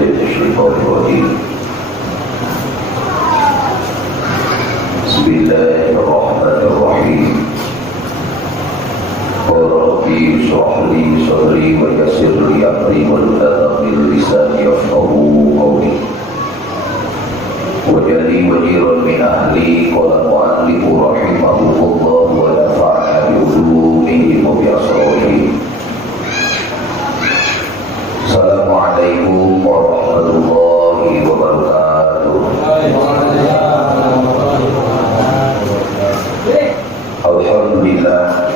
من الشيطان الرجيم بسم الله الرحمن الرحيم قال ربي اشرح لي صدري ويسر لي أمري واحلل من لساني يفقهوا قولي واجعلني وزيرا من أهلي قال المؤلف رحمه الله ونفعنا بعلومه وبأسراره. Assalamualaikum warahmatullahi wabarakatuh. Alhamdulillah,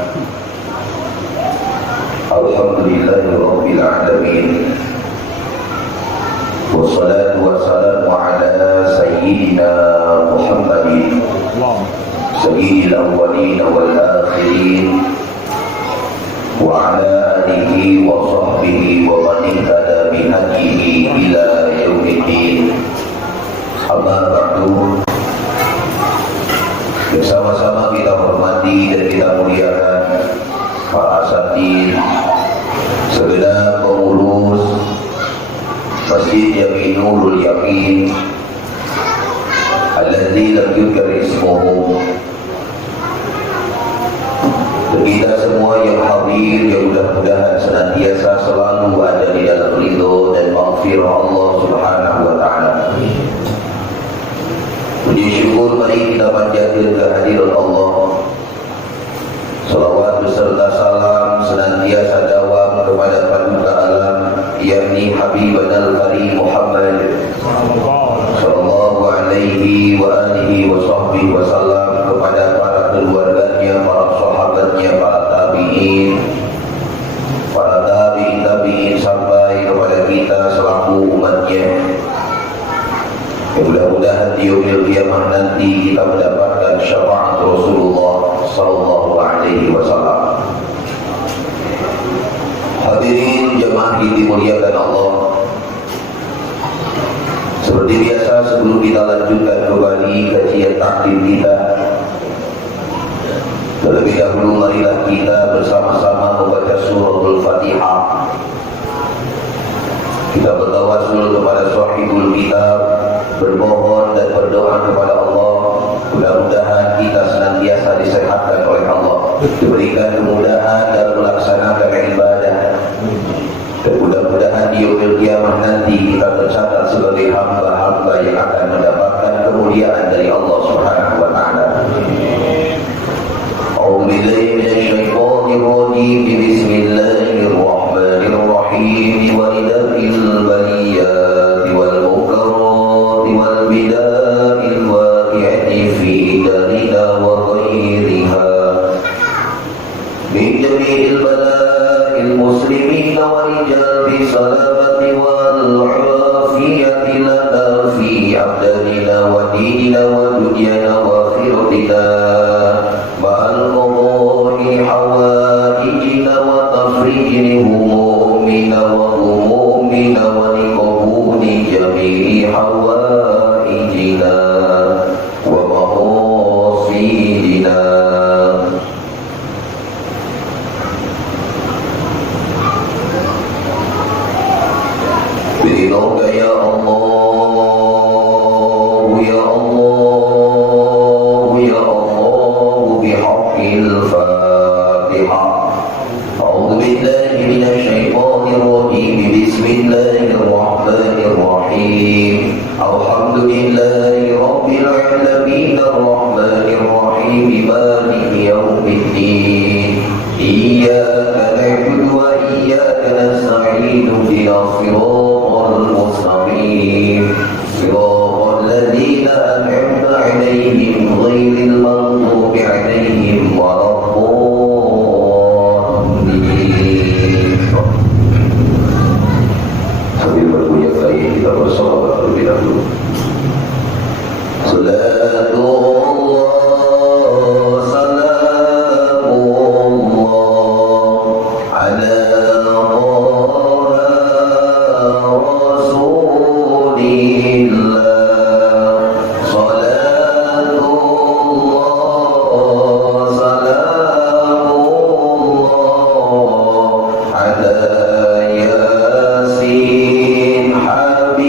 alhamdulillahi rabbil alamin. Wassalatu wassalamu ala sayyidina Muhammadin sayyidil awwalin wal akhirin wa ala alihi wa sahbihi wa man ihtada bi hadihi ila yaumiddin. Amma ba'du. Bersama-sama kita hormati dan kita muliakan para asatidz, segenap pengurus Masjid Yaminul Yakin alladzi lam yudkar ismuhu, kita semua yang hadir, yang mudah-mudahan senantiasa selalu ada di dalam ridho dan maghfirah Allah Subhanahu wa taala. Puji syukur mari kita panjatkan kehadiran Allah. Salawat beserta salam senantiasa dawam kepada paduka alam, yakni Habibana al-Karim Muhammad sallallahu alaihi wa alihi wa sahbihi wa sallam, kepada para keluarganya, para sahabatnya, para tabi'in, para tabi'in sampai kepada kita selaku umatnya. Mudah-mudahan di yaumil qiyamah nanti kita mendapatkan syafaat Rasulullah sallallahu alaihi wasallam. Hadirin jemaah dimuliakan Allah. Seperti biasa, sebelum kita lanjutkan kembali kajian taklim kita, terlebih dahulu marilah kita bersama-sama membaca surah Al-Fatihah. Kita bertawassul kepada Sahibul Kitab, bermohon dan berdoa kepada Allah, mudah-mudahan kita senantiasa disehatkan oleh Allah, diberikan kemudahan dalam melaksanakan ibadah, dan mudah-mudahan di yaumil qiyamah nanti kita tercatat sebagai hamba-hamba yang akan mendapatkan kemuliaan dari Allah Subhanahu wa taala. A'udzu billahi minasyaitonir rajim. Bismillahirrahmanirrahim. Wa idil baliyati wal munkarati wal bida'il waqi'ati fi darina wa ghairiha min jami'il bala'il muslimin wa rijal salamati wal afiyati lana fi abdanina wa dinina wa dunyana wa akhiratina ma'al qada'i hawaijina wa tafrijil humumina wa humumina wa liqabuli jami'i hawaijina wa maqasidina. Biridhoka ya Allah, ya Allah, ya Allah, bihaqqil Fatihah. A'udzu billahi minasyaitonir rajim. Bismillahirrahmanirrahim. Alhamdulillahi rabbil alamin arrahmanir rahim maliki yaumiddin. Iyyaka na'budu wa iyyaka nasta'in. Ihdinas siratal mustaqim. Siratal ladzina an'amta 'alaihim ghairil maghdubi 'alaihim waladdallin. Sambil berbunyi baik kita bersolawat terlebih dahulu. Salatullah salamullah ala rasulillah. Salatullah salamullah ala yasin habib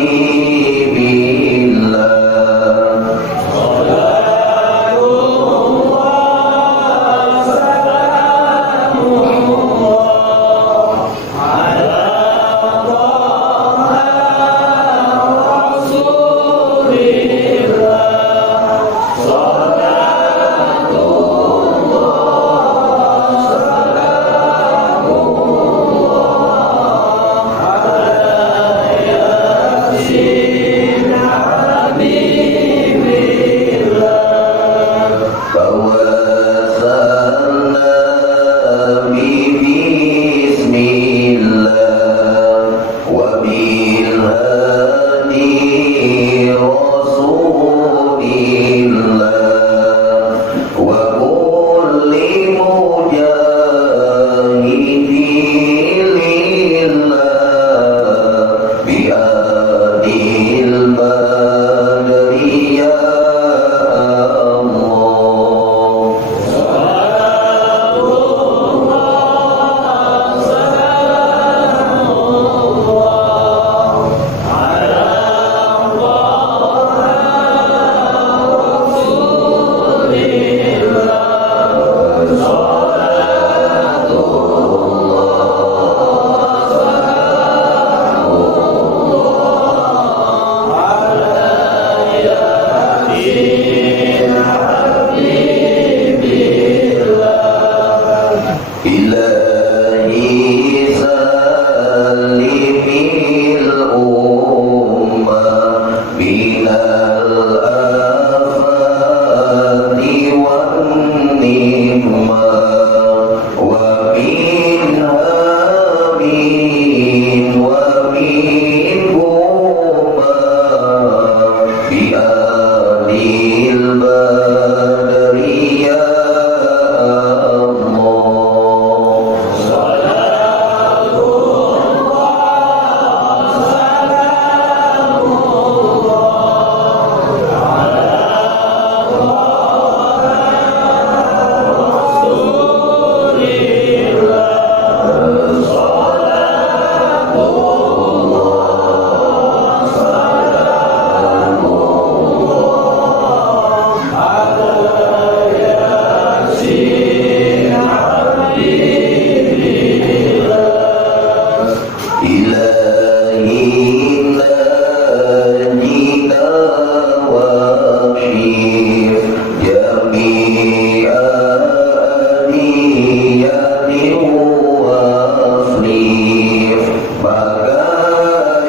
maka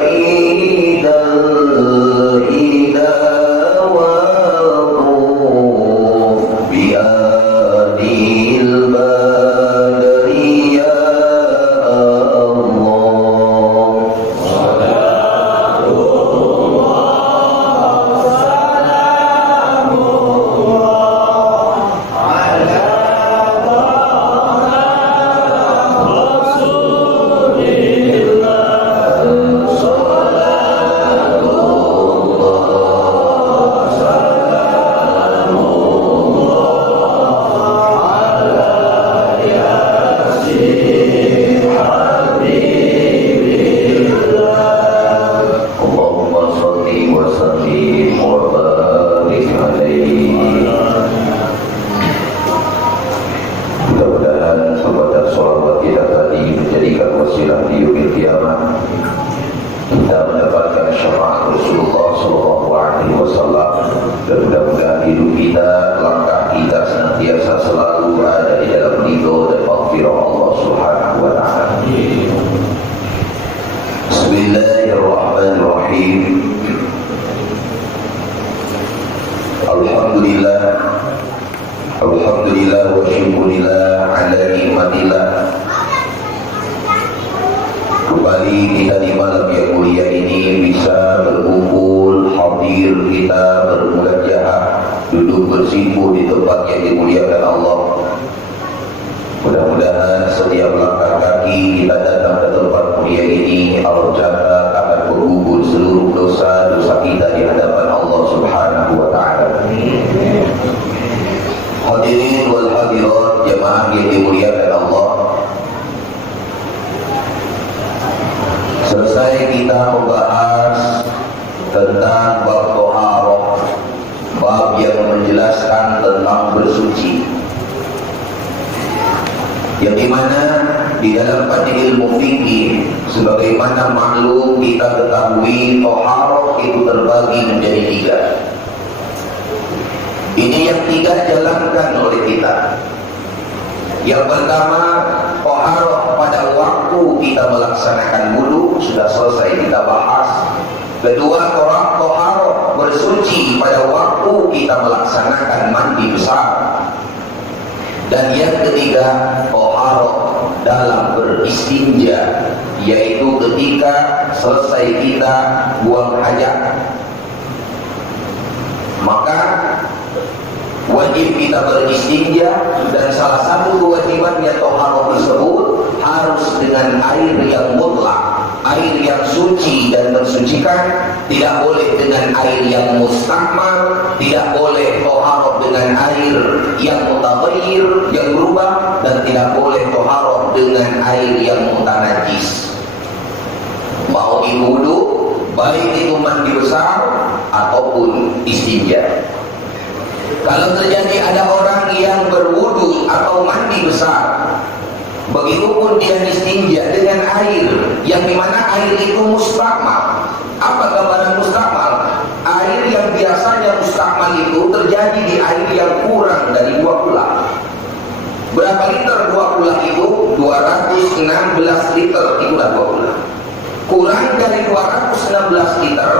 idal idawatu biadil badri ya Allah. Mudah-mudahan sebatas sholawat kita tadi menjadikan wasilah di yaumil qiyamah, kita mendapatkan syafaat Rasulullah SAW, dan mudah-mudahan hidup kita, langkah kita senantiasa selalu ada di dalam ridho dan maghfirah Allah Subhanahu wa Ta'ala. Bismillahirrahmanirrahim. Alhamdulillah, alhamdulillah wa syukurillah ala nikmatillah. Kembali kita di malam yang mulia ini bisa berkumpul, hadir kita bermunajat, duduk bersimpuh di tempat yang dimuliakan Allah. Mudah-mudahan setiap langkah kaki kita datang ke tempat mulia ini, Allah jaga akan bergugur seluruh dosa-dosa kita di hadapan Allah Subhanahu wa Ta'ala. Hadirin wal hadirat jemaah yang dimuliakan Allah, selesai kita membahas tentang bab thaharah, bab yang menjelaskan tentang bersuci, yang dimana di dalam ilmu fikih sebagaimana maklum kita ketahui thaharah itu terbagi menjadi tiga. Ini yang tidak jalankan oleh kita. Yang pertama, thaharah pada waktu kita melaksanakan wudu, sudah selesai kita bahas. Kedua, thaharah bersuci pada waktu kita melaksanakan mandi besar. Dan yang ketiga, thaharah dalam beristinja, yaitu ketika selesai kita buang hajat. Maka wajib kita beristinja, dan salah satu kewajibannya thaharah tersebut harus dengan air yang mutlak, air yang suci dan mensucikan. Tidak boleh dengan air yang mustakmal, tidak boleh thaharah dengan air yang mutaghayyir, yang berubah, dan tidak boleh thaharah dengan air yang mutanajis. Mau wudu, baik itu mandi besar ataupun istinja. Kalau terjadi ada orang yang berwudu atau mandi besar, begitupun dia istinja dengan air yang dimana air itu mustakmal. Apa gambaran mustakmal? Air yang biasanya mustakmal itu terjadi di air yang kurang dari 2 kula. Berapa liter 2 kula itu? 216 liter, itulah 2 kula. Kurang dari 216 liter,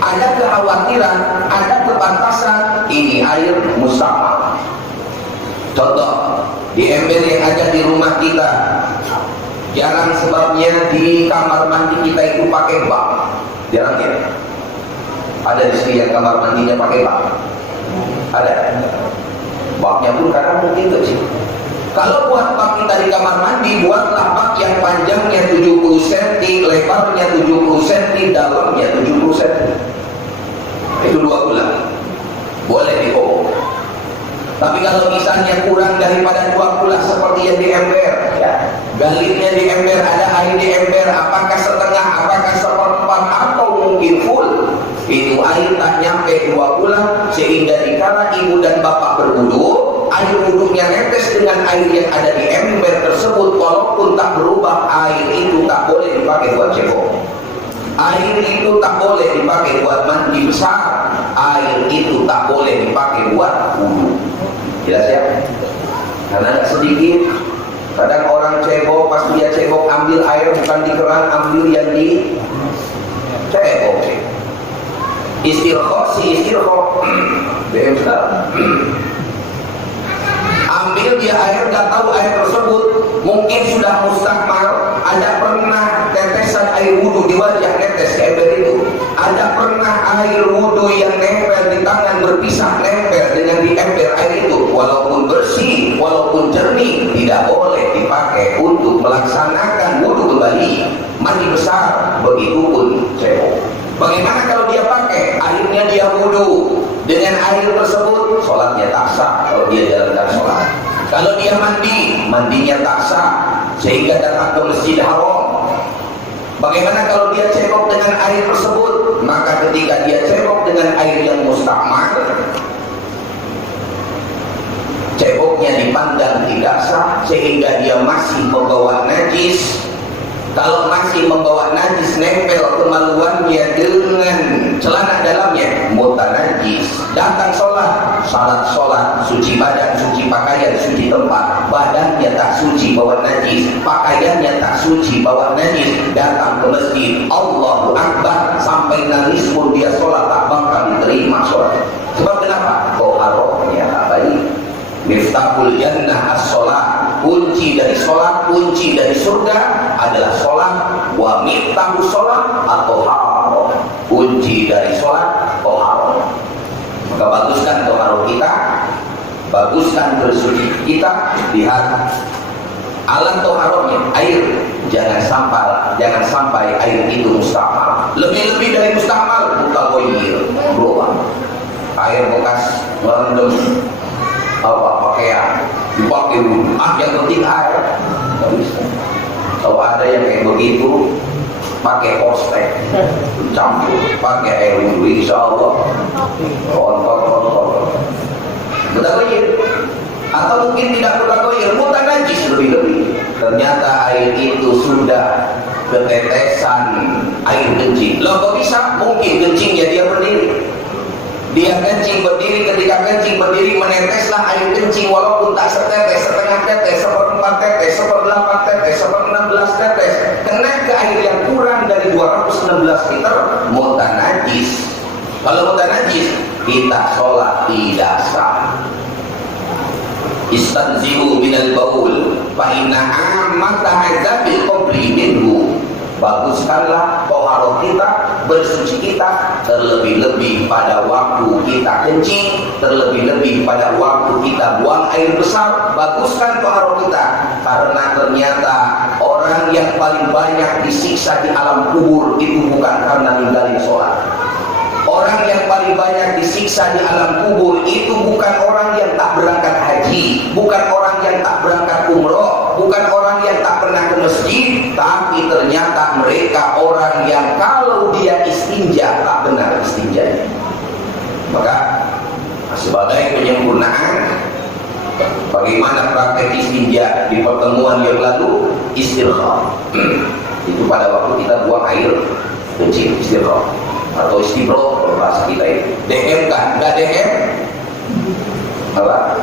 ada kekhawatiran, ada kepantasan, ini air mustakmal. Contoh, di ember yang ada di rumah kita, jarang sebabnya di kamar mandi kita itu pakai bak. Jarang ya? Ada di sini yang kamar mandinya pakai bak? Ada. Baknya pun kadang mungkin kecil. Kalau buat bak kita di kamar mandi, buatlah bak yang panjangnya 70 cm, lebarnya 70 cm, dalamnya 70 cm. Itu 2 bulan. Boleh dipotong. Tapi kalau misalnya kurang daripada 2 bulan seperti yang di ember, ya, galitnya di ember, ada air di ember, apakah setengah, apakah seperempat, atau mungkin full, itu air tak nyampe 2 bulan, sehingga dikala ibu dan bapak berwudu, air wudunya netes dengan air yang ada di ember tersebut, walaupun tak berubah, air itu tak boleh dipakai buat cebok. Air itu tak boleh dipakai buat mandi besar. Air itu tak boleh dipakai buat wudu. Jelas ya? Karena sedikit, kadang orang cebok, pas dia cebok ambil air bukan di keran, ambil yang di cebok. Istirqa si istirqa BM sekarang. Ambil dia air, gak tahu air tersebut mungkin sudah mustakmal. Ada pernah tetesan air wudhu di wajah netes ke ember itu. Ada pernah air wudhu yang nempel di tangan berpisah nempel dengan di ember air itu. Walaupun bersih, walaupun jernih, tidak boleh dipakai untuk melaksanakan wudhu kembali. Mandi besar, begitupun cebok. Bagaimana kalau dia pakai akhirnya dia wudhu dengan air tersebut, sholatnya tak sah kalau dia jalankan sholat. Kalau dia mandi, mandinya tak sah sehingga datang ke Masjid Haram. Bagaimana kalau dia cebok dengan air tersebut? Maka ketika dia cebok dengan air yang mustakmal, ceboknya dipandang tidak sah sehingga dia masih membawa najis. Kalau masih membawa najis nempel kemaluannya dengan celana dalamnya, mutanajis. Datang sholat, salat sholat, suci badan, suci pakaian, suci tempat. Badannya tak suci bawa najis, pakaiannya tak suci bawa najis. Datang ke masjid, Allahu Akbar, sampai nangis pun dia sholat tak bakal diterima sholat. Sebab kenapa? Toharohnya tak baik. Miftahul jannah as-sholat. Kunci dari sholat, kunci dari surga adalah sholat. Wa miftahu sholat atau toharoh. Kunci dari sholat toharoh. Maka baguskan toharoh kita, baguskan bersuci kita. Lihat alat toharohnya, air. Jangan sampai air itu mustakmal. Lebih-lebih dari mustakmal, mutagoyir, berubah. Air bekas merendam pakaian dipakai dulu, yang penting air. Nggak bisa. Kalau ada yang kayak begitu, pakai postek campur, pakai air wudhu, insya Allah kotor. Mutagoyir. Atau mungkin tidak mutagoyir, mutanajis lebih-lebih. Ternyata air itu sudah ketetesan air kencing. Loh kok bisa? Mungkin kencingnya dia berdiri. Dia kencing berdiri, ketika kencing berdiri meneteslah air kencing walaupun tak setetes, setengah tetes, seperempat tetes, seperdelapan tetes, 16 tetes, kena ke air yang kurang dari 216 liter, mutanajis. Kalau mutanajis, kita sholat tidak sah. Istanzihu minal baul, fa inna ammata adzabil qabri minhu. Baguskanlah toharoh kita, bersuci kita, terlebih-lebih pada waktu kita kencing, terlebih-lebih pada waktu kita buang air besar. Baguskan toharoh kita, karena ternyata orang yang paling banyak disiksa di alam kubur itu bukan karena ninggalin sholat. Orang yang paling banyak disiksa di alam kubur itu bukan orang yang tak berangkat haji, bukan orang yang tak berangkat umroh, bukan orang yang tak pernah ke masjid, tapi ternyata mereka orang yang kalau dia istinja tak benar istinjanya. Maka sebagai penyempurnaan bagaimana praktek istinja di pertemuan yang lalu, istirqa. Itu pada waktu kita buang air kencing, istirqa. Atau istibro kalau bahasa kita itu. DM kan? Enggak DM? Apa?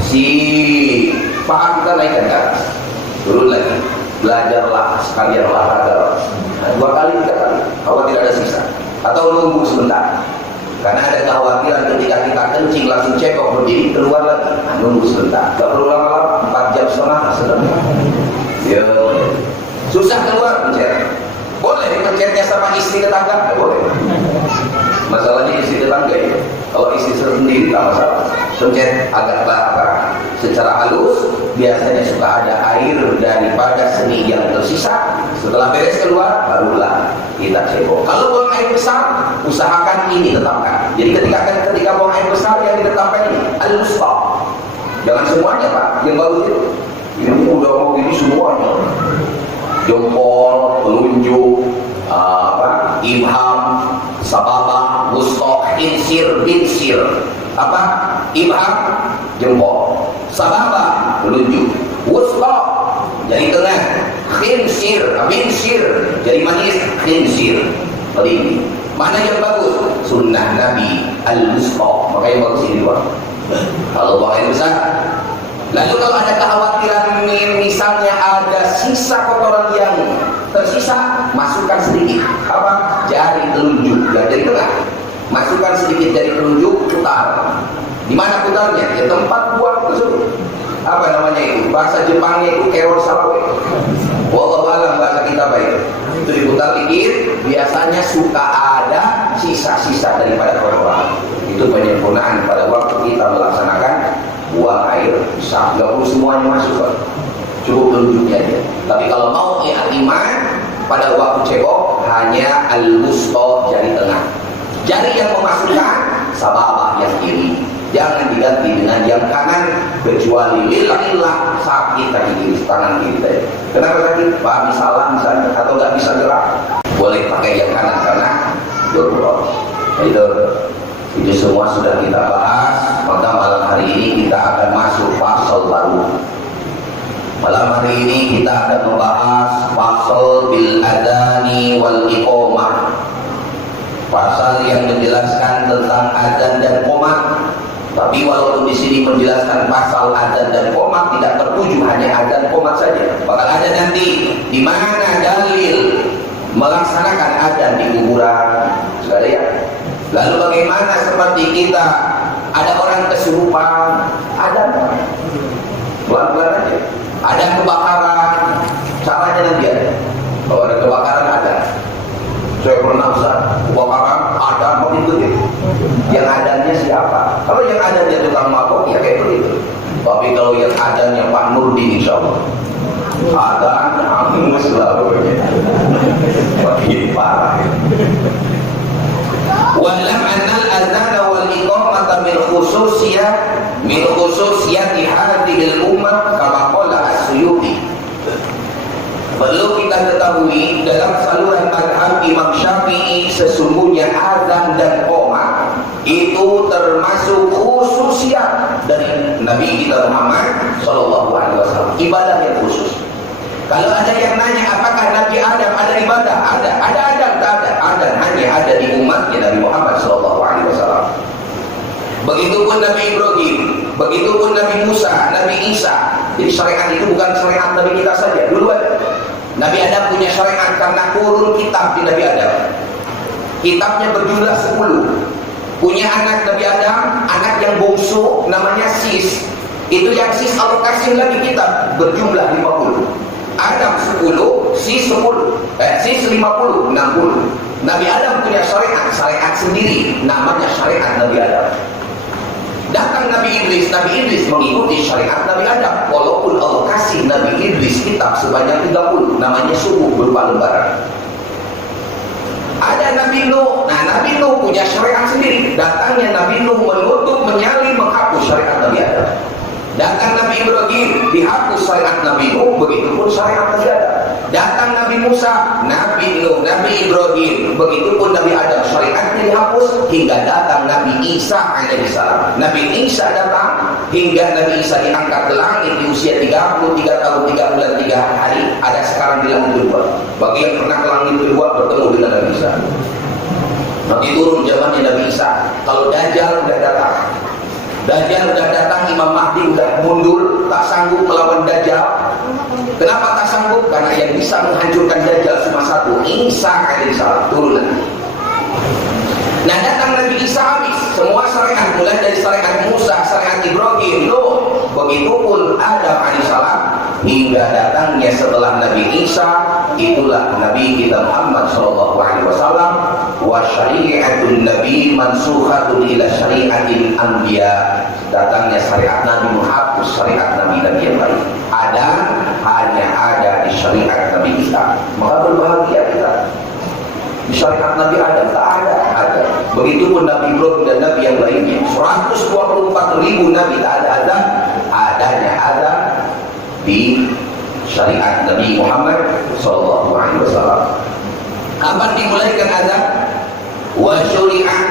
Si Pak kita naikkan ke atas, turun lagi, belajarlah sekalian olahraga. Nah, 2 kali 3 kali, kalau tidak ada sisa. Atau nunggu sebentar, karena ada kekhawatiran ketika kita kencing langsung cebok berdiri keluar lagi. Nah, nunggu sebentar, gak perlu lama-lama, 4 jam setengah sudah. Ya, susah keluar pencet. Boleh pencetnya sama istri tetangga? Nggak boleh. Masalahnya istri tetangga ya. Kalau istri sendiri tak masalah. Pencet agak bakar secara halus, biasanya suka ada air daripada seni yang tersisa. Setelah beres keluar, barulah kita cebok. Kalau buang air besar, usahakan ini tetapkan. Jadi ketika buang air besar yang ditetapkan ini al-wusta. Jangan semuanya Pak, yang bagus itu. Ini udah mau gini semuanya. Jempol, telunjuk, ibham, sababah, wusta, insir, binsir. Apa? Ibham, jempol, sababah, telunjuk, wusta, jari tengah, khinsir, binsir, jari manis, khinsir. Ini mana yang bagus? Sunnah Nabi al-wusta. Maka yang bagus ini dua. Kalau buang air besar, Lalu kalau ada kekhawatiran misalnya ada sisa kotoran yang tersisa, masukkan sedikit apa? Jari telunjuk, ya, jari tengah. Masukkan sedikit jari telunjuk, putar. Di mana putarnya? Di tempat buang tersebut. Apa namanya itu? Bahasa Jepangnya itu keror salawe. Wallahu a'lam bahasa kita baik. Itu diputar dikit, biasanya suka ada sisa-sisa daripada kotoran. Itu penyempurnaan pada waktu kita melaksanakan buang air besar. Nggak perlu semuanya masuk, Pak. Cukup telunjuknya aja. Tapi kalau mau i'timad pada waktu cebok hanya al-wusta, jari tengah. Jari yang memasukkan sababah yang kiri. Jangan diganti dengan yang kanan kecuali lillah sakit kaki kiri, tangan kiri tadi. Kenapa sakit? Pak, misalnya atau nggak bisa gerak, boleh pakai yang kanan karena darurat. Itu semua sudah kita bahas. Maka malam hari ini kita akan masuk fasal baru. Malam hari ini kita akan membahas fasal bil adani wal iqamah. Pasal yang menjelaskan tentang adzan dan qomat. Tapi walaupun di sini menjelaskan pasal adzan dan qomat, tidak tertuju hanya adzan qomat saja. Bakal ada nanti di mana dalil melaksanakan adzan di kuburan, sudah ya. Lalu bagaimana seperti kita ada orang kesurupan, adzan pelan-pelan aja. Ada kebakaran, caranya nanti ada. Kalau ada kebakaran ada. Saya pernah Ustaz, kebakaran ada begitu. Yang adanya siapa? Kalau yang adanya tukang mabok ya kayak begitu. Tapi kalau yang adanya Pak Nurdin insya Allah ada hangus lah pokoknya. Makin parah. Walam anal adzan wal iqamah min khususiyati hadhil ummah kama qala as-Suyuti. Perlu kita ketahui dalam saluran madhab Imam Syafi'i sesungguhnya adzan dan qomat itu termasuk khususiyat dari Nabi kita Muhammad Sallallahu Alaihi Wasallam, ibadah yang khusus. Kalau ada yang nanya apakah Nabi Adam ada ibadah? Ada Adam, tak ada. Adam hanya ada di umatnya Nabi Muhammad Sallallahu Alaihi Wasallam. Begitupun Nabi Ibrahim, begitupun Nabi Musa, Nabi Isa. Jadi syariat itu bukan syariat Nabi kita saja. Dulu ada Nabi Adam punya syariat karena turun kitab di Nabi Adam. Kitabnya berjumlah 10. Punya anak Nabi Adam, anak yang bungsu namanya Sis. Itu yang Sis Allah kasih lagi kitab berjumlah 50. Adam 10, Sis 10. Sis 50, 60. Nabi Adam punya syariat sendiri namanya syariat Nabi Adam. Datang Nabi Idris mengikuti syariat Nabi Adam. Walaupun Allah kasih Nabi Idris kitab sebanyak 30, namanya subuh berupa lembaran. Ada Nabi Nuh. Nah, Nabi Nuh punya syariat sendiri. Datangnya Nabi Nuh menutup, menyalin, menghapus syariat Nabi Adam. Datang Nabi Ibrahim, dihapus syariat Nabi Nuh, begitupun syariat Nabi Adam. Datang Nabi Musa, Nabi Nuh, Nabi Ibrahim, begitupun Nabi Adam, syariatnya dihapus hingga datang Nabi Isa alaihissalam. Nabi Isa datang hingga Nabi Isa diangkat ke langit di usia 33 tahun 3 bulan 3 hari. Ada sekarang di langit kedua. Bagi yang pernah ke langit kedua bertemu dengan Nabi Isa. Nanti turun zamannya Nabi Isa. Kalau Dajjal sudah datang. Dajjal sudah datang, Imam Mahdi sudah mundur, tak sanggup melawan Dajjal. Kenapa tak sanggup? Karena yang bisa menghancurkan Dajjal cuma satu, Isa alaihissalam. Turun. Nah, datang Nabi Isa habis semua syariat, mulai dari syariat Musa, syariat Ibrahim, Nuh, begitupun Adam alaihissalam, hingga datangnya setelah Nabi Isa, itulah Nabi kita Muhammad sallallahu alaihi wasallam. Wa syari'atun nabi mansukhatun ila syari'atil anbiya. Datangnya syariat Nabi menghapus syariat Nabi-Nabi yang lain. Hanya ada di syariat Nabi kita. Maka berbahagia kita. Di syariat Nabi Adam tak ada. Begitupun Nabi Ibrahim dan Nabi yang lainnya. 124.000 Nabi tak ada azan. Adanya azan di syariat Nabi Muhammad sallallahu alaihi wasallam. Kapan dimulaikan azan? Wa syuri'at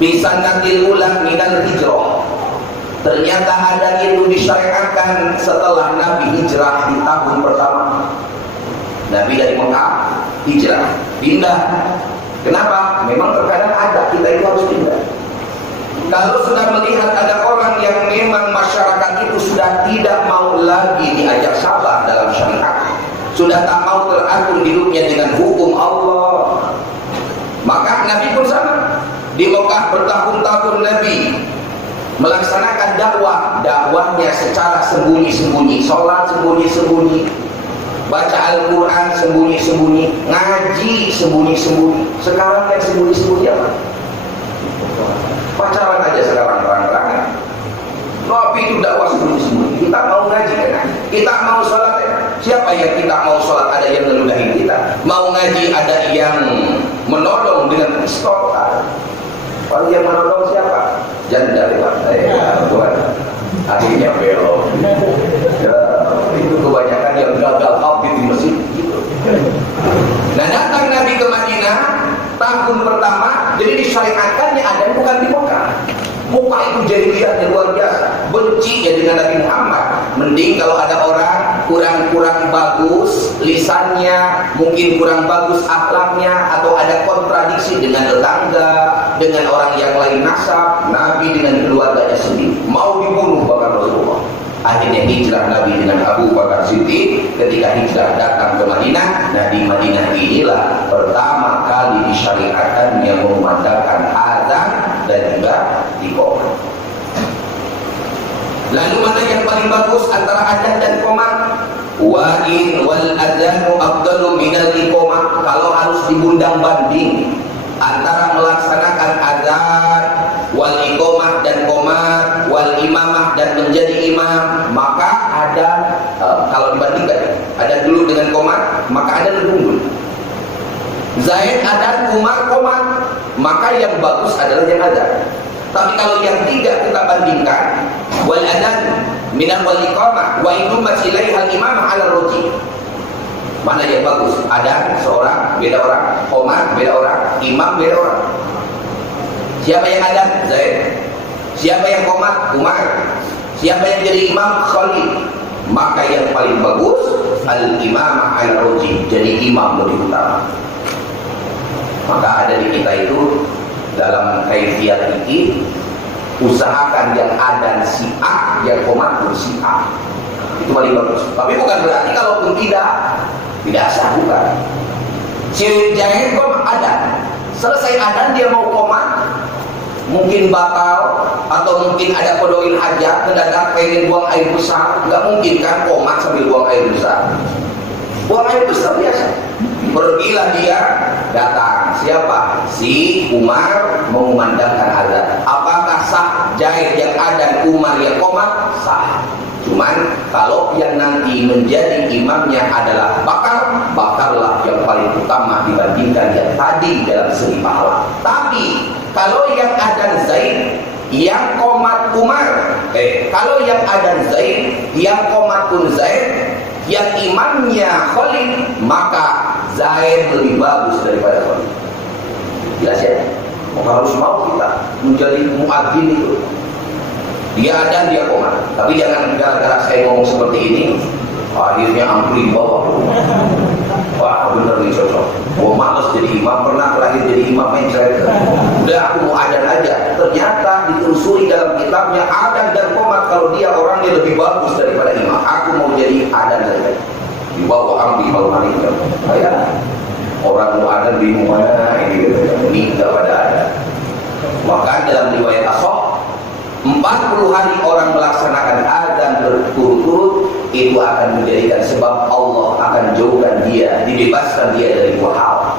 bi sanatil ula minal hijrah. Ternyata azan itu disyariatkan setelah Nabi hijrah di tahun pertama. Nabi dari Mekah hijrah, pindah. Kenapa? Memang terkadang ada, kita itu harus pindah. Kalau sudah melihat ada orang yang memang masyarakat itu sudah tidak sudah tak mau teratur hidupnya dengan hukum Allah. Maka Nabi pun sama. Di Mekah bertahun-tahun Nabi melaksanakan dakwahnya secara sembunyi-sembunyi, sholat sembunyi-sembunyi, baca Al-Quran sembunyi-sembunyi, ngaji sembunyi-sembunyi. Sekarang yang sembunyi-sembunyi apa? Pacaran aja sekarang terang-terangan. Tapi itu dakwah sembunyi-sembunyi. Kita mau ngaji kan? Kita mau sholat kan? Siapa yang kita mau sholat ada yang meludahi kita? Mau ngaji ada yang menolong dengan pistol. Kalau yang menolong siapa? Janda lewat Tuhan. Akhirnya belok. Ya, itu kebanyakan yang gagal audit di masjid gitu. Nah, datang Nabi ke Madinah tahun pertama, jadi disyariatkannya ada bukan di Mekah. Mekah itu jadi lihatnya luar biasa, benci ya dengan Nabi Muhammad. Mending kalau ada orang kurang bagus lisannya, mungkin kurang bagus akhlaknya, atau ada kontradiksi dengan tetangga, dengan orang yang lain nasab, Nabi dengan keluarganya sendiri mau dibunuh bahkan Rasulullah. Akhirnya hijrah Nabi dengan Abu Bakar Siddiq. Ketika hijrah datang ke Madinah, nah di Madinah inilah pertama kali disyariatkannya memandangkan azan dan juga iqamah. Lalu mana yang paling bagus antara azan dan iqamah? Wa in wal adzanu afdalu minal iqamah. Kalau harus dibundang banding antara melaksanakan azan wal iqamah dan qomat wal imamah dan menjadi imam, maka ada kalau dibandingkan ada dulu dengan qomat, maka ada lebih unggul. Zaid ada Umar qomat, maka yang bagus adalah yang azan. Tapi kalau yang tidak kita bandingkan, wal adzan minal wal iqamah wa inumat ilaihal imamah ala roji. Mana yang bagus? Ada seorang, beda orang, qomat beda orang, imam beda orang. Siapa yang ada? Zaid. Siapa yang qomat? Umar. Siapa yang jadi imam? Khalid. Maka yang paling bagus al-imamah al-roji, jadi imam lebih utama. Maka ada di kita itu dalam kaifiyat ini, usahakan yang ada si A, yang qomat pun si A. Itu paling bagus. Tapi bukan berarti kalaupun tidak sah, bukan. Si Zaid qomat ada. Selesai adzan dia mau qomat, mungkin batal atau mungkin ada kodoil hajat, mendadak pengen buang air besar, nggak mungkin kan qomat sambil buang air besar. Buang air besar biasa. Pergilah dia, datang siapa? Si Umar mengumandangkan azan. Apakah sah Zaid yang adzan, Umar yang qomat? Sah. Cuman kalau yang nanti menjadi imamnya adalah bakarlah yang paling utama dibandingkan yang tadi dalam segi pahala. Tapi kalau yang adzan Zaid, yang qomat Umar, kalau yang adzan Zaid, yang qomat pun Zaid, yang imamnya Khalid, maka Zaid lebih bagus daripada Khalid. Jelas ya? Maka harus mau kita menjadi muadzin itu. Dia adzan, dia qomat. Tapi jangan gara-gara saya ngomong seperti ini, akhirnya ampli bawah. Wah bener nih sosok. Gua males jadi imam, pernah terakhir jadi imam main saya. Udah aku mau adzan aja. Ternyata ditelusuri dalam kitabnya adzan dan qomat kalau dia orangnya lebih bagus daripada imam. Aku mau jadi adzan saja. Di bawah ampli malu malu. Saya orang mau adzan di mana ini enggak pada adzan. Maka dalam riwayat Ashab 40 hari orang melaksanakan adzan berturut-turut, itu akan menjadikan sebab Allah akan jauhkan dia, dibebaskan dia dari dua hal.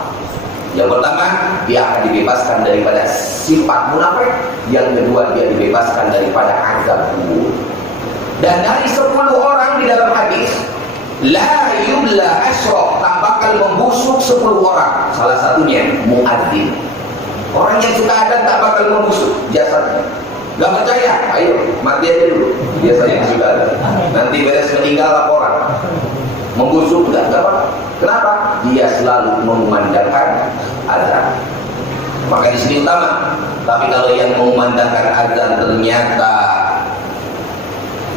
Yang pertama, dia akan dibebaskan daripada sifat munafik. Yang kedua, dia dibebaskan daripada azab kubur. Dan dari 10 orang di dalam hadis, la yubla asyraq, tak bakal membusuk 10 orang. Salah satunya muadzin. Orang yang suka adzan tak bakal membusuk jasadnya. Gak percaya? Ayo, mati aja dulu. Biasanya sudah ada. Nanti beres meninggal laporan. Membusuk enggak apa. Kenapa? Dia selalu mengumandangkan azan. Maka di sini utama. Tapi kalau yang mengumandangkan azan ternyata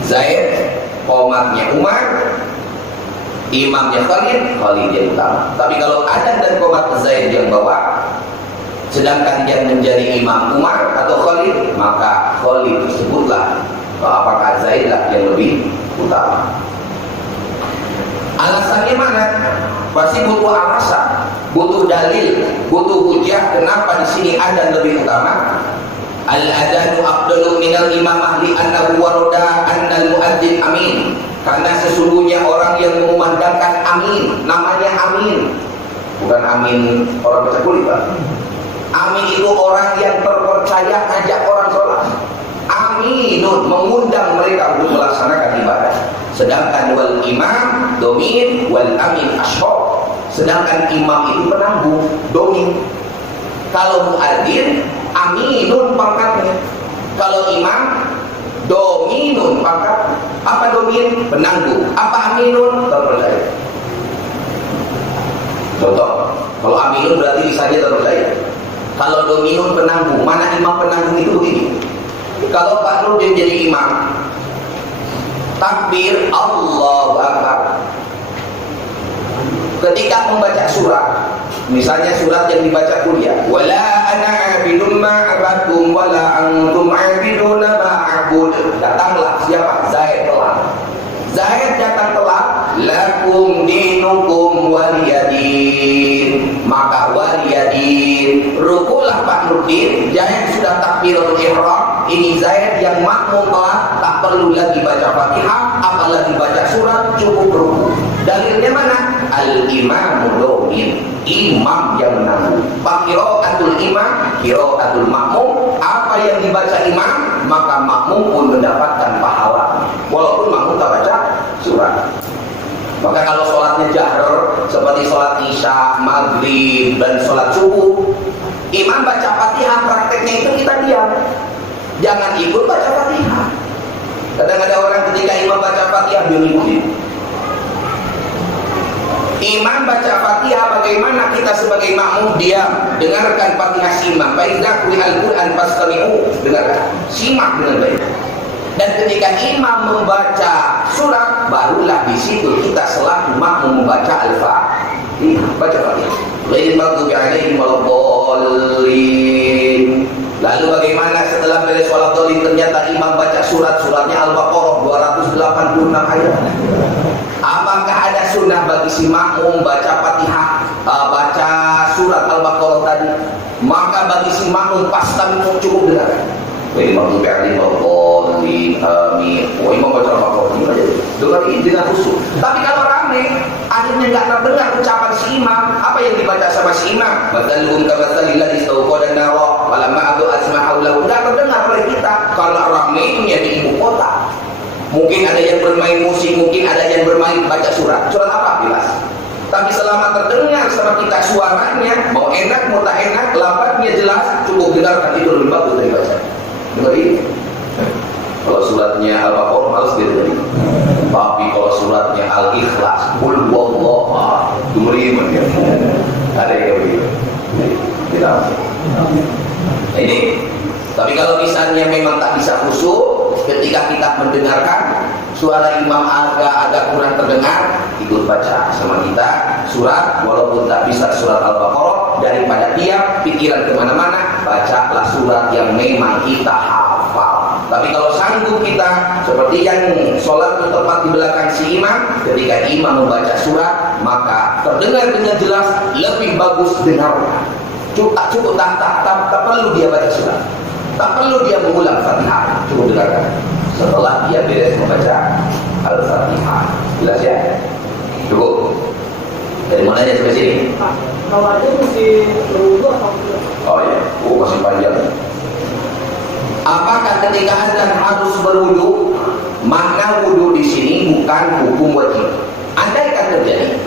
Zaid, qomatnya Umar, imamnya Khalid yang utama. Tapi kalau azan dan qomat Zaid yang bawa, sedangkan yang menjadi imam Umar atau Khalid, maka Khalid tersebutlah apakah Zaid lah yang lebih utama. Alasannya mana? Pasti butuh alasan, butuh dalil, butuh hujah kenapa di sini adzan lebih utama. Al-adzanu afdalu minal imamah li annahu warada annal muadzin amin. Karena sesungguhnya orang yang mengumandangkan amin, namanya amin. Bukan amin orang baca kulit, Pak. Amin itu orang yang terpercaya ngajak orang sholat. Aminun, mengundang mereka untuk melaksanakan ibadah. Sedangkan wal imam domin, wal amin ashab. Sedangkan imam itu penanggung, domin. Kalau muadzin, aminun pangkatnya. Kalau imam, dominun pangkat. Apa domin? Penanggung. Apa aminun? Terpercaya. Contoh, kalau aminun berarti lisannya terpercaya. Kalau dominun penanggung, mana imam penanggung itu begini. Kalau Pak Nurdin jadi imam, takbir Allahu Akbar. Ketika membaca surat, misalnya surat yang dibaca kuliah, wala ana abidun ma abadtum wala antum abiduna ma a'bud. Datanglah siapa? Zaid telat. Zaid datang telat, lakum dinukum waliyadin. Maka waliyadin, rukulah Pak Nurdin. Zaid sudah takbiratul ihram. Ini Zaid yang makmum telat, tak perlu lagi baca Fatihah, apalagi baca surat, cukup ruku. Dalilnya mana? Al-imamu domin, imam yang menanggung. Qiraatul imam, qiraatul makmum. Apa yang dibaca imam, maka makmum pun mendapatkan pahala, walaupun makmum tak baca surat. Maka kalau sholatnya jahar, seperti sholat isya, maghrib, dan sholat subuh, imam baca Fatihah, prakteknya itu kita diam. Jangan ikut baca Fatihah. Kadang ada orang ketika imam baca Fatihah, dia ngikutin. Imam baca Fatihah, bagaimana kita sebagai makmum diam, dengarkan Fatihah si imam. Faiza quri'al Qur'an fastami'u, dengarkan, simak dengan baik. Dan ketika imam membaca surat, barulah di situ kita selaku makmum membaca Al-Fatihah, baca Fatihah. Ghairil maghdubi 'alaihim waladdallin. Lalu bagaimana setelah beres sholat dhalin ternyata imam baca suratnya Al-Baqarah 286 ayat. Apakah ada sunnah bagi si makmum baca Fatihah, baca surat Al-Baqarah tadi? Maka bagi si makmum pasti cukup dengar. Imam tuh biarin Al-Qadhi, amin. Imam baca Al-Baqarah dengar ini dengan khusyuk. Tapi kalau rame, akhirnya nggak terdengar ucapan si imam. Apa yang dibaca sama si imam? Batalhum kamatsalil ladzi istawqada nara walamma adu asma'u. Nggak terdengar oleh kita. Kalau ramenya di ibu kota, mungkin ada yang bermain musik, mungkin ada yang bermain baca surat. Surat apa? Jelas. Tapi selama terdengar sama kita suaranya, mau enak, mau tak enak, lafaznya jelas, cukup dengarkan, itu lebih bagus dari baca. Dengerin. Kalau suratnya Al-Baqarah harus dengerin. Tapi kalau suratnya Al-Ikhlas, qul huwallahu, dengerin. Ada yang begitu. Tidak. Nah, ini. Tapi kalau misalnya memang tak bisa khusyuk, ketika kita mendengarkan suara imam agak kurang terdengar, ikut baca sama kita surat, walaupun tak bisa surat Al-Baqarah, daripada diam pikiran kemana-mana, bacalah surat yang memang kita hafal. Tapi kalau sanggup kita, seperti yang sholat itu tepat di belakang si imam, ketika imam membaca surat, maka terdengar dengan jelas, lebih bagus dengarkan. Cukup tak perlu dia baca surat. Tak perlu dia mengulang Fatihah, cukup dengarkan. Setelah dia beres membaca Al-Fatihah, jelas ya? Cukup. Dari mana aja sampai sini? Kalau aja mesti berwudu atau tidak? Oh ya, masih panjang. Apakah ketika adzan harus berwudu? Makna wudu di sini bukan hukum wajib. Andaikan terjadi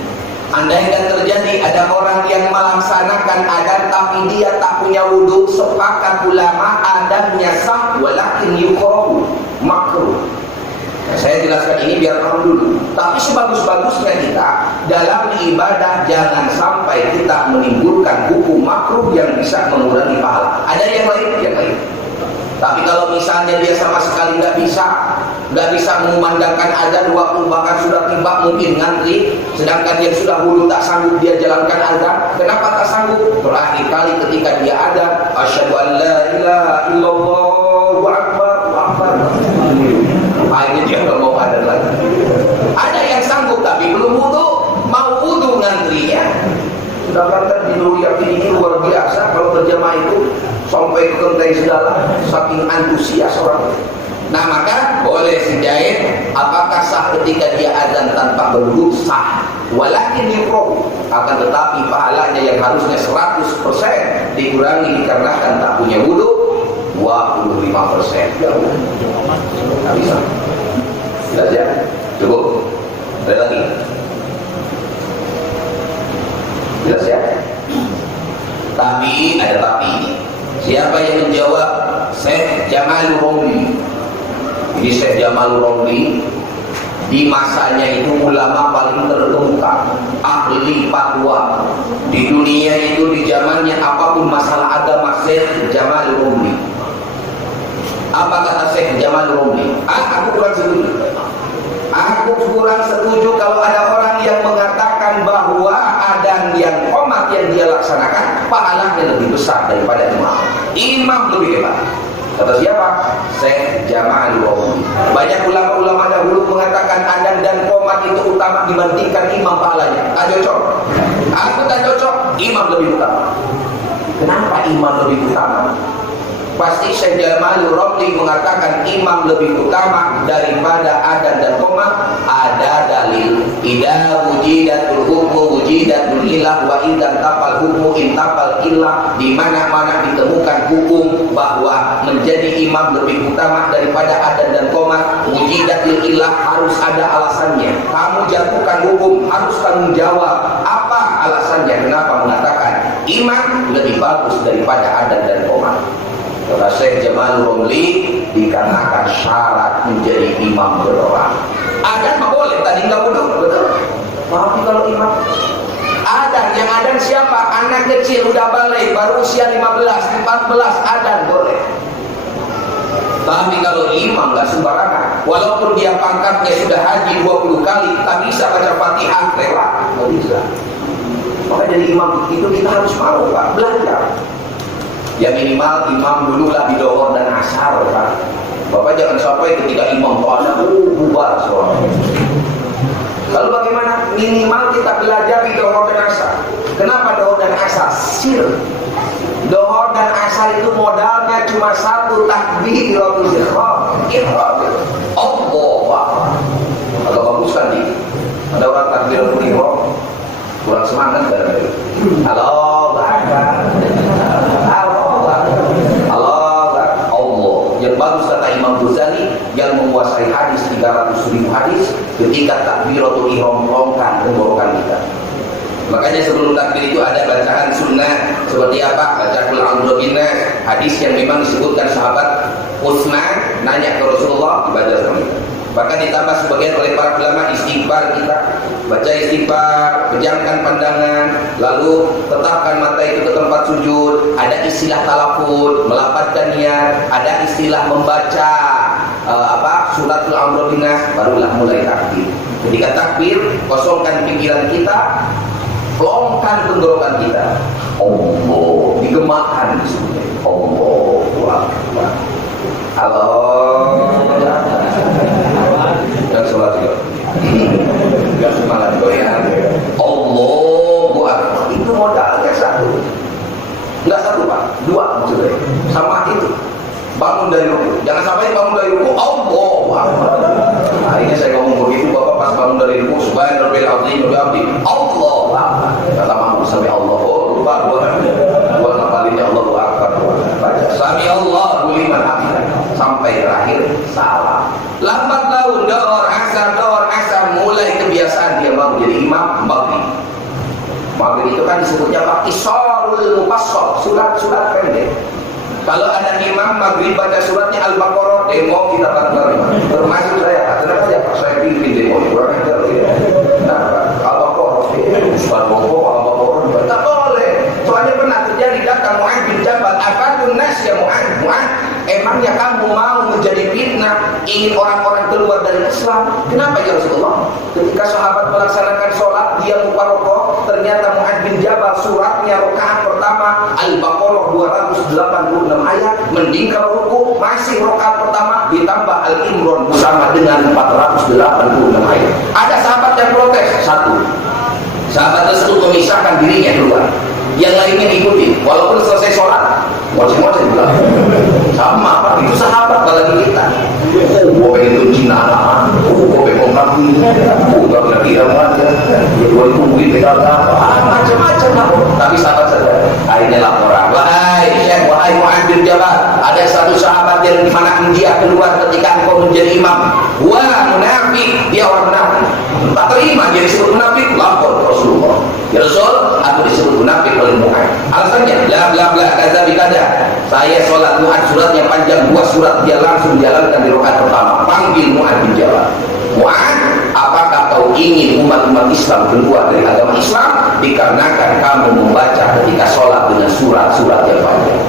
ada orang yang melaksanakan adzan tapi dia tak punya wudu, sepakat ulama adzannya sah walakin yukrahu, makruh. Nah, saya jelaskan ini biar paham dulu. Tapi sebagus-bagusnya kita dalam ibadah jangan sampai kita menimbulkan hukum makruh yang bisa mengurangi pahala. Ada yang lain. Tapi kalau misalnya dia sama sekali nggak bisa mengumandangkan adzan waktu bahkan sudah tiba mungkin ngantri, sedangkan yang sudah wudu tak sanggup dia jalankan adzan. Kenapa tak sanggup? Terakhir kali ketika dia adzan, asyhadu an la ilaha illallah wa akbar. Akhirnya dia nggak mau adzan lagi. Ada yang sanggup tapi belum wudu, mau wudu ngantrinya. Sedangkan di Nuriyati ini luar biasa, kalau berjamaah itu sampai ke kentai segala, saking antusias orang. Nah maka boleh si jahit, apakah sah ketika dia azan tanpa berwudu? Sah. Walakin yukroh, akan tetapi pahalanya yang harusnya 100% dikurangi dikarenakan tak punya wudu 25%. Ya udah, nggak bisa. Jelas ya? Cukup. Ada lagi? Jelas ya? Tapi ada tapi. Siapa yang menjawab? Syekh Jamalur Romli. Jadi Syekh Jamalur Romli di masanya itu ulama paling terkemuka, ahli fatwa di dunia itu. Di zamannya apapun masalah agama, Syekh Jamalur Romli. Apa kata Syekh Jamalur Romli? Aku kurang setuju. Aku kurang setuju kalau ada orang yang mengatakan bahwa adzan yang qomat yang dia laksanakan pahalanya lebih besar daripada imam. Imam lebih hebat. Kata siapa? Syekh Jamalur Romli. Banyak ulama-ulama dahulu mengatakan adzan dan qomat itu utama dibandingkan imam pahalanya. Tak cocok. Aku tak cocok. Imam lebih utama. Kenapa imam lebih utama? Pasti Syekh Jamalur Romli mengatakan imam lebih utama daripada adzan dan qomat. Ada dalil. Idza wujidatul hukmu wujidatul ilah wa idzan tafal hukmu intafal ilah. Di mana-mana ditemukan hukum bahwa menjadi imam lebih utama daripada adzan dan qomat, wujidatul ilah, harus ada alasannya. Kamu jatuhkan hukum harus tanggung jawab. Apa alasannya? Kenapa mengatakan imam lebih bagus daripada adzan dan qomat? Kata Syekh Jamalur Romli, dikarenakan syarat menjadi imam berdoa. Adzan mah boleh, tadi nggak wudu, betul. Tapi kalau imam, adzan yang adzan siapa? Anak kecil udah balik, baru usia 15, 14, adzan boleh. Tapi kalau imam nggak sembarangan, walaupun dia pangkatnya sudah haji 20 kali, tak bisa baca Fatihah lewat, nggak bisa. Maka jadi imam itu kita harus mau, Pak, belajar. Ya minimal imam dululah di dohor dan asar, Pak. Bapak jangan sampai ketika imam pada bubar semua. Lalu bagaimana? Minimal kita belajar di dohor dan asar. Kenapa dohor dan asar? Sir. Dohor dan asar itu modalnya cuma satu, takbiratul ihram. Allah. Agak bagus kan nih? Ada orang takbiratul ihram kurang semangat kan? Halo, Akbar. Yang bagus kata Imam Ghazali yang menguasai hadis 300.000 hadis, ketika takbiratul ihram melongkan tenggorokan kita. Makanya sebelum takbir itu ada bacaan sunnah seperti apa? Baca qul a'udzu binnas, hadis yang memang disebutkan sahabat Utsman nanya ke Rasulullah, dibaca sama kita. Bahkan ditambah sebagian oleh para ulama istighfar kita, baca istighfar, pejamkan pandangan, lalu tetapkan mata itu ke tempat sujud. Ada istilah talafut, melafazkan niat, ada istilah membaca suratul amrobinas, barulah mulai takbir. Ketika takbir, kosongkan pikiran kita, longkan tenggorokan kita. Allah, digemakan disebutnya. Allahu Akbar. Allah. Dan sholat juga. Gak semangat goyang. Allahu Akbar. Itu modalnya satu. Enggak satu, Pak, dua maksudnya. Sama itu. Bangun dari ruku. Jangan sampai bangun dari ruku Allahu Akbar. Hari ini saya ngomong begitu, Bapak pas bangun dari ruku subhanallah azim wa bihamdi Allahu Akbar. Kata mampu sampai Allah. Oh, lupa gua ngapalinnya Allahu Akbar. Baca sami Allahu liman hamidah sampai terakhir salam. Lambat laun dohor asar mulai kebiasaan dia mau jadi imam maghrib. Maghrib itu kan disebutnya qisarul mufassal, surat-surat pendek. Kalau ada imam maghrib baca suratnya Al-Baqarah, demo kita bareng-bareng. Termasuk saya, kenapa ya Pak? Saya bikin demo kurang ajar ya. Nah, Al-Baqarah, Ustaz Boko, Al-Baqarah, tak boleh. Soalnya pernah terjadi datang Mu'adz bin Jabal, afadun nas ya Mu'adz. Emangnya kamu mau menjadi fitnah, ingin orang-orang keluar dari Islam? Kenapa ya Rasulullah? Ketika sahabat melaksanakan sholat, dia lupa rokok, ternyata Mu'adz bin Jabal suratnya rakaat pertama Al-Baqarah 486 ayat, mending kalau ruku masih rakaat pertama ditambah Al-Imran bersama dengan 486 ayat. Ada sahabat yang protes. Satu, sahabat tersebut memisahkan dirinya duluan, yang lainnya ikuti, walaupun selesai sholat ngoceh-ngoceh bilang sama Pak, itu sahabat apalagi kita. Gue pengen Cina anak, gue pengen kaki, gue gak kira aja, gue tungguin pedal macam-macam lah. Tapi sahabat sadar, akhirnya laporan, wahai Syekh, wahai Mu'adz bin Jabal, ada satu sahabat yang dimana dia keluar ketika engkau menjadi imam. Wah, munafik, dia orang munafik. Tak terima dia disebut munafik, lapor Rasulullah. Ya Rasul, aku disebut munafik oleh Mu'adz. Alasannya, bla bla bla, kaza bi kaza. Saya sholat Mu'adz surat yang panjang, 2 surat dia langsung jalankan di rakaat pertama. Panggil Mu'adz bin Jabal. Mu'adz, apakah kau ingin umat-umat Islam keluar dari agama Islam dikarenakan kamu membaca ketika sholat dengan surat-surat yang panjang?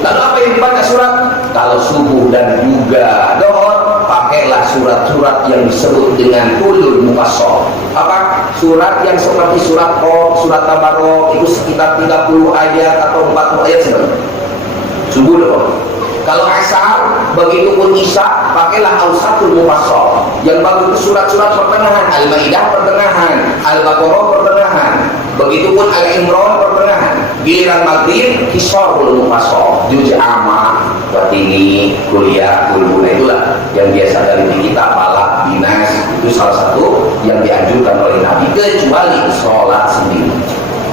Lalu apa yang dibaca surat? Kalau subuh dan juga dohor, pakailah surat-surat yang disebut dengan ulul mufassal. Apa? Surat yang seperti surat Qaf, surat Tabarok, itu sekitar 30 ayat atau 40 ayat sebenarnya. Subuh dohor. Kalau asar, begitupun isya, pakailah ausatul mufassal. Yang bagus itu surat-surat pertengahan, Al-Maidah pertengahan, Al-Baqarah pertengahan, begitupun Al-Imran pertengahan. Giliran maghrib, Qisarul mufassal, juz amma, batini, kuliah, kulbuna, itulah yang biasa dari kita balak, dinas, itu salah satu yang dianjurkan oleh Nabi, kecuali sholat sendiri.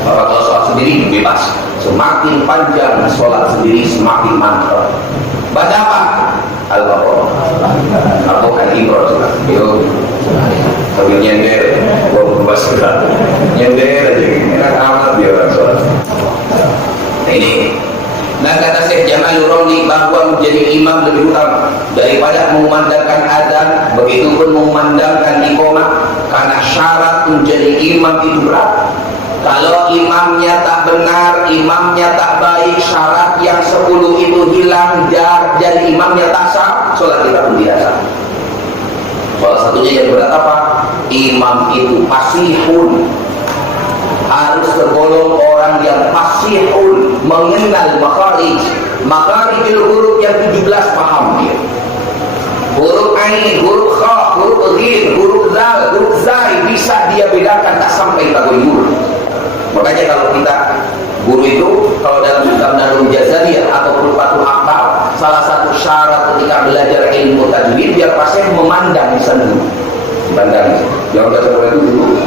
Kalau sholat sendiri bebas, semakin panjang sholat sendiri semakin mantap. Baca apa? Al-Baqarah atau Al-Imran. Yuk, sambil nyender, nyender aja, enak amat dia orang sholat. Nah ini, nah kata Syekh Jamalur Romli bahwa menjadi imam lebih utama daripada mengumandangkan azan, begitupun mengumandangkan iqamah, karena syarat menjadi imam itu berat. Kalau imamnya tak benar, imamnya tak baik, syarat yang 10 itu hilang, jadi imamnya tak sah, sholat kita pun tidak sah. Salah satunya yang berat apa? Imam itu fasihun, harus tergolong orang yang fasihun, mengenal makharijul huruf yang 17 paham dia. Huruf ain, huruf kha, huruf ghin, huruf zal, huruf zai bisa dia bedakan tak sampai tagoyur. Makanya kalau kita guru itu, kalau dalam kitab Nahul Jazariyah ataupun Fathul Akbar, salah satu syarat ketika belajar ilmu tajwid biar pasien memandang lisan guru. Dipandang, jangan baca Quran itu dulu.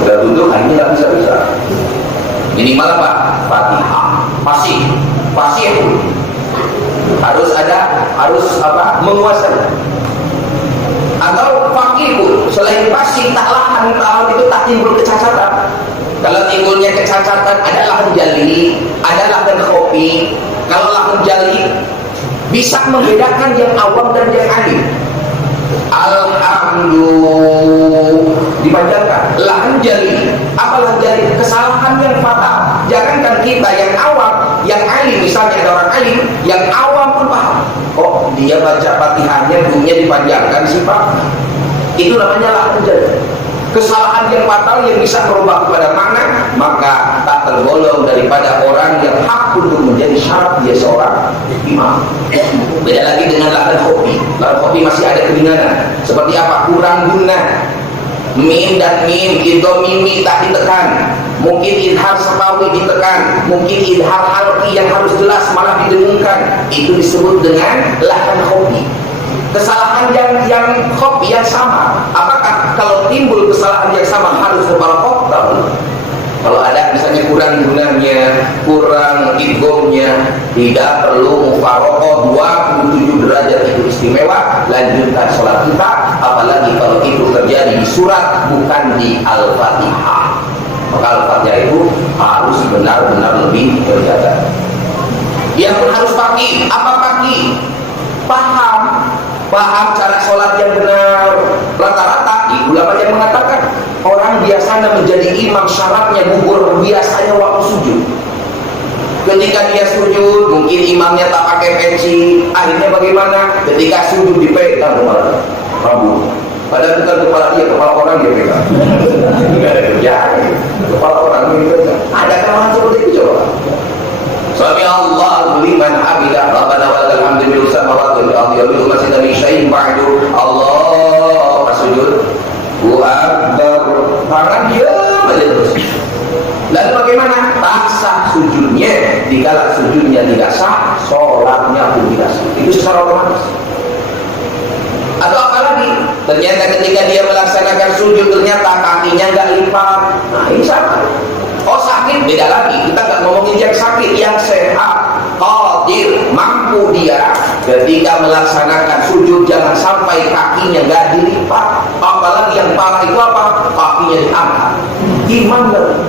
Udah duduk, ini nggak bisa. Minimal apa? Fatihah, fasih, harus apa? Menguasai. Atau fakihun, selain fasih tak lahan itu tak timbul kecacatan. Kalau timbulnya kecacatan ada lahan jali, ada lahan khofi. Kalau lahan jali bisa membedakan yang awam dan yang alim. Alhamdulillah dipanjangkan. Lahan jali, apa lahan jali? Kesalahan yang fatal. Jangankan kita yang awam, yang alim, misalnya ada orang alim, yang awam pun paham. Oh, dia baca Fatihahnya bunyinya dipanjangkan sih Pak. Itu namanya lahan jali. Kesalahan yang fatal yang bisa berubah kepada makna, maka tak tergolong daripada orang yang hak untuk menjadi syarat dia seorang imam. Beda lagi dengan lahan khofi. Lahan khofi masih ada kebingungan. Seperti apa? Kurang guna. Mim dan mim, idgham mimi tak ditekan. Mungkin idhar safawi ditekan, mungkin idhar halqi yang harus jelas malah didengungkan. Itu disebut dengan lahan khofi. Kesalahan yang khofi yang sama. Apakah kalau timbul kesalahan yang sama harus mufaraqah? Kalau ada misalnya kurang gunanya, kurang idghamnya, tidak perlu mufaraqah, 27 derajat itu istimewa, lanjutkan sholat kita. Apalagi kalau itu terjadi di surat bukan di Al-Fatihah, maka Al-Fatihah itu harus benar-benar lebih terjaga. Dia pun harus faqih. Apa faqih? Paham cara sholat yang benar. Rata-rata ulama yang mengatakan orang biasanya menjadi imam syaratnya gugur biasanya waktu sujud. Ketika dia sujud, mungkin imamnya tak pakai peci. Akhirnya bagaimana? Ketika sujud dipegang kepala rambut. Padahal bukan kepala dia, kepala orang dia pegang. Tidak ada kerjaan. Kepala orang dia pegang. Ada kesalahan seperti itu coba. hamidah rabbana wa lakal hamdu mil'u samawati wal ardi wa mil'u ma shi'ta min syai'in ba'du. Allah sujud akbar, tangan diam aja terus. Lalu bagaimana? Tak sah sujudnya. Dikala sujudnya tidak sah, sholatnya pun tidak sah. Itu secara otomatis. Atau apalagi, ternyata ketika dia melaksanakan sujud ternyata kakinya nggak lipat. Nah ini sama. Oh sakit, beda lagi. Kita nggak ngomongin yang sakit, yang sehat, qadir, mampu dia ketika melaksanakan sujud jangan sampai kakinya nggak dilipat. Apalagi yang parah itu apa? Kakinya diangkat. Imam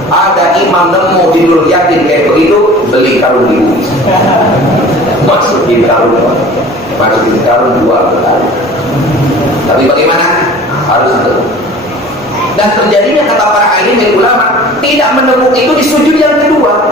ada imam nemu tidur yakin kayak begitu, beli karung di bumi. Masukin karung, masukin karung 2 kali. Tapi bagaimana? Harus itu. Dan terjadinya kata para alim ulama tidak menemu itu di sujud yang kedua.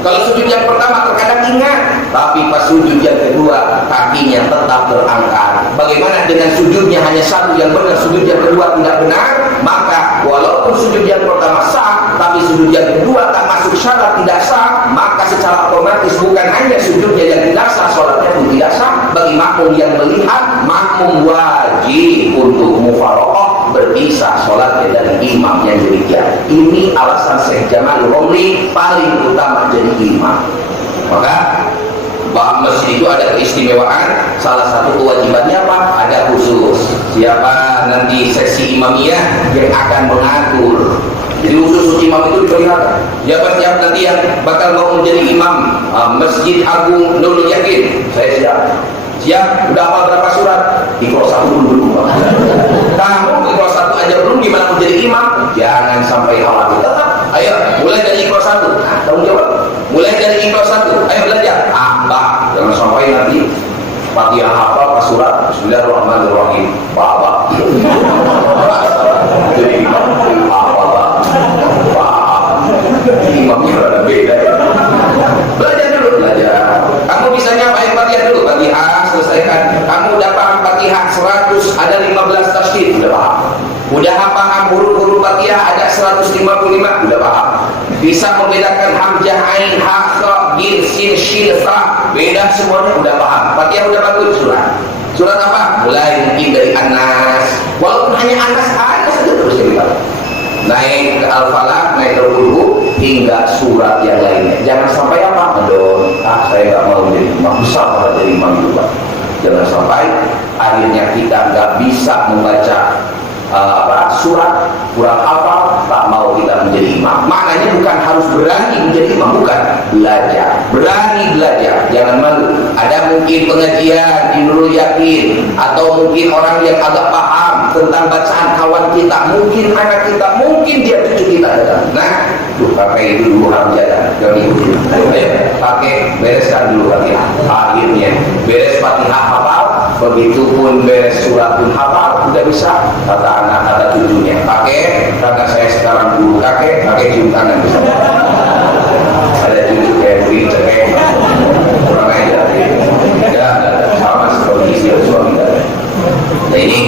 Kalau sujud yang pertama terkadang ingat, tapi pas sujud yang kedua kakinya tetap terangkat. Bagaimana dengan sujudnya hanya satu yang benar, sujud yang kedua tidak benar? Maka walaupun sujud yang pertama sah, tapi sujud yang kedua tak masuk syarat tidak sah, maka secara otomatis bukan hanya sujudnya yang tidak sah, sholatnya pun tidak sah. Bagi makmum yang melihat, makmum wajib untuk mufaraqah, berpisah sholatnya dari imam yang demikian. Ini alasan Syekh Jamal Romli paling utama jadi imam. Maka masjid itu ada keistimewaan. Salah satu kewajibannya apa? Ada khusus. Siapa nanti sesi imamiyah yang akan mengatur. Jadi khusus imam itu diperlihatkan. Siapa nanti yang bakal mau menjadi imam Masjid Agung Nurul Yakin? Saya siap. Siap? Udah hafal berapa surat? Iqra 1 dulu. Kamu Iqra 1 aja belum, gimana menjadi imam? Jangan sampai khawatir. Tetap, ayo mulai dari Iqra 1. Nah, tanggung jawab. Mulai dari Iqra 1. Ayo belajar. Mbak, jangan sampai nanti Fatihah hafal pas surat Bismillahirrahmanirrahim. Bapak. Jadi imam hafal Pak. Imamnya ada beda ya. Belajar dulu, belajar. Kamu bisa nyapain Fatihah dulu, Fatihah selesaikan. Kamu udah paham Fatihah 100, ada 15 tasydid, udah paham. Udah paham huruf-huruf Fatihah ada 155, udah paham. Bisa membedakan hamzah, ain, ha, kha, jim, sin, shin, fa, beda semuanya udah paham. Fatihah udah bagus surat. Surat apa? Mulai mungkin dari An-Nas. Walaupun hanya An-Nas saja terus kita. Naik ke Al-Falaq, naik ke Qul hingga surat yang lainnya. Jangan sampai apa? Aduh, saya nggak mau jadi imam, besar pada jadi imam juga. Jangan sampai akhirnya kita nggak bisa membaca surat, kurang hafal, tak mau kita menjadi imam. Maknanya bukan harus berani menjadi imam, bukan. Belajar, berani belajar, jangan malu. Ada mungkin pengajian di Nurul Yakin, atau mungkin orang yang agak paham tentang bacaan kawan kita, mungkin anak kita, mungkin dia cucu kita datang. Nah, pakai itu dulu hamzah, jangan ikuti. Ayo, pakai bereskan dulu Fatihah. Akhirnya beres Fatihah hafal, begitupun beres surat pun hafal, udah bisa. Kata anak, kata cucunya, pakai, kata saya sekarang dulu kakek, pakai cium tangan bisa. Ada cucu kayak begitu, kayak kurang aja. Ya, sama seperti istri suami tadi. Nah ini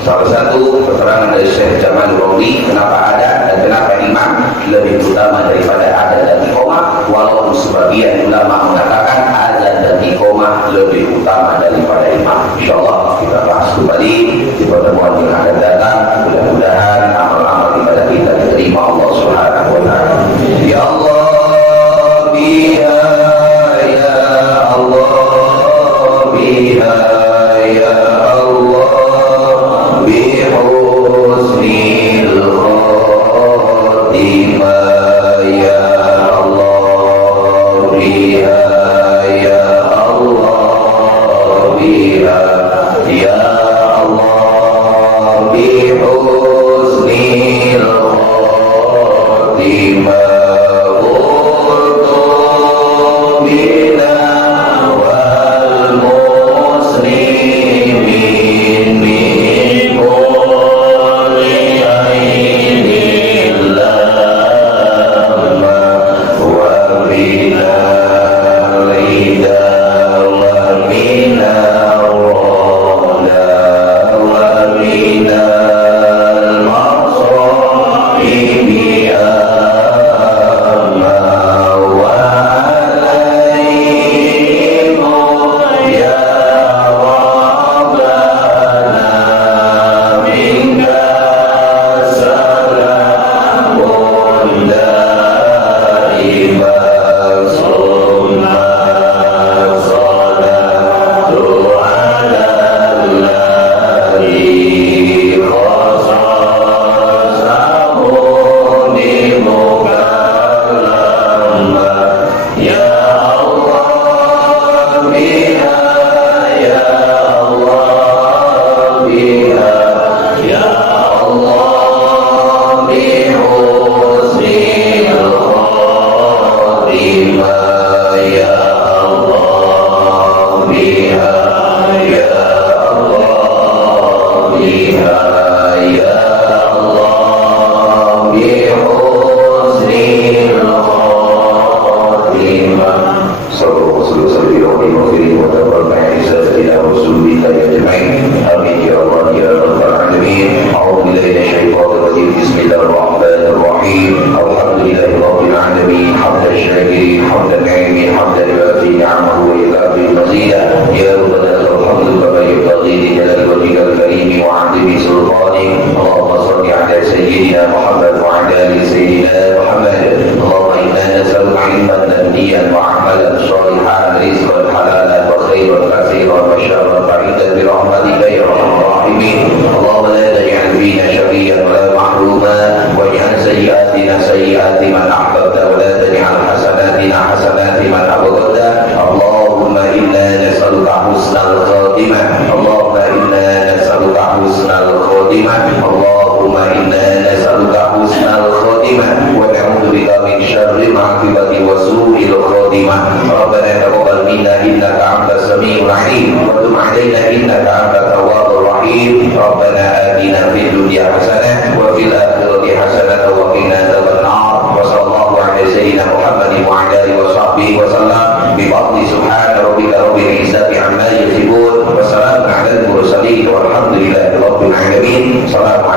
salah satu keterangan dari Syekh Jamal Romli kenapa ada dan kenapa imam lebih utama daripada ada dan iqamah, walaupun sebagian ulama mengatakan azan dan iqamah lebih utama daripada imam. Insyaallah kita bahas kembali di pertemuan yang akan datang. Mudah-mudahan amal-amal ibadah kita diterima Allah Subhanahu wa taala. Ya Allah, biha ya Allah, biha ya Allah, bihusnil khatimah ya Allah, biha ya Allah, biha ya Allah, bihusnil khatimah.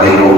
Assalamualaikum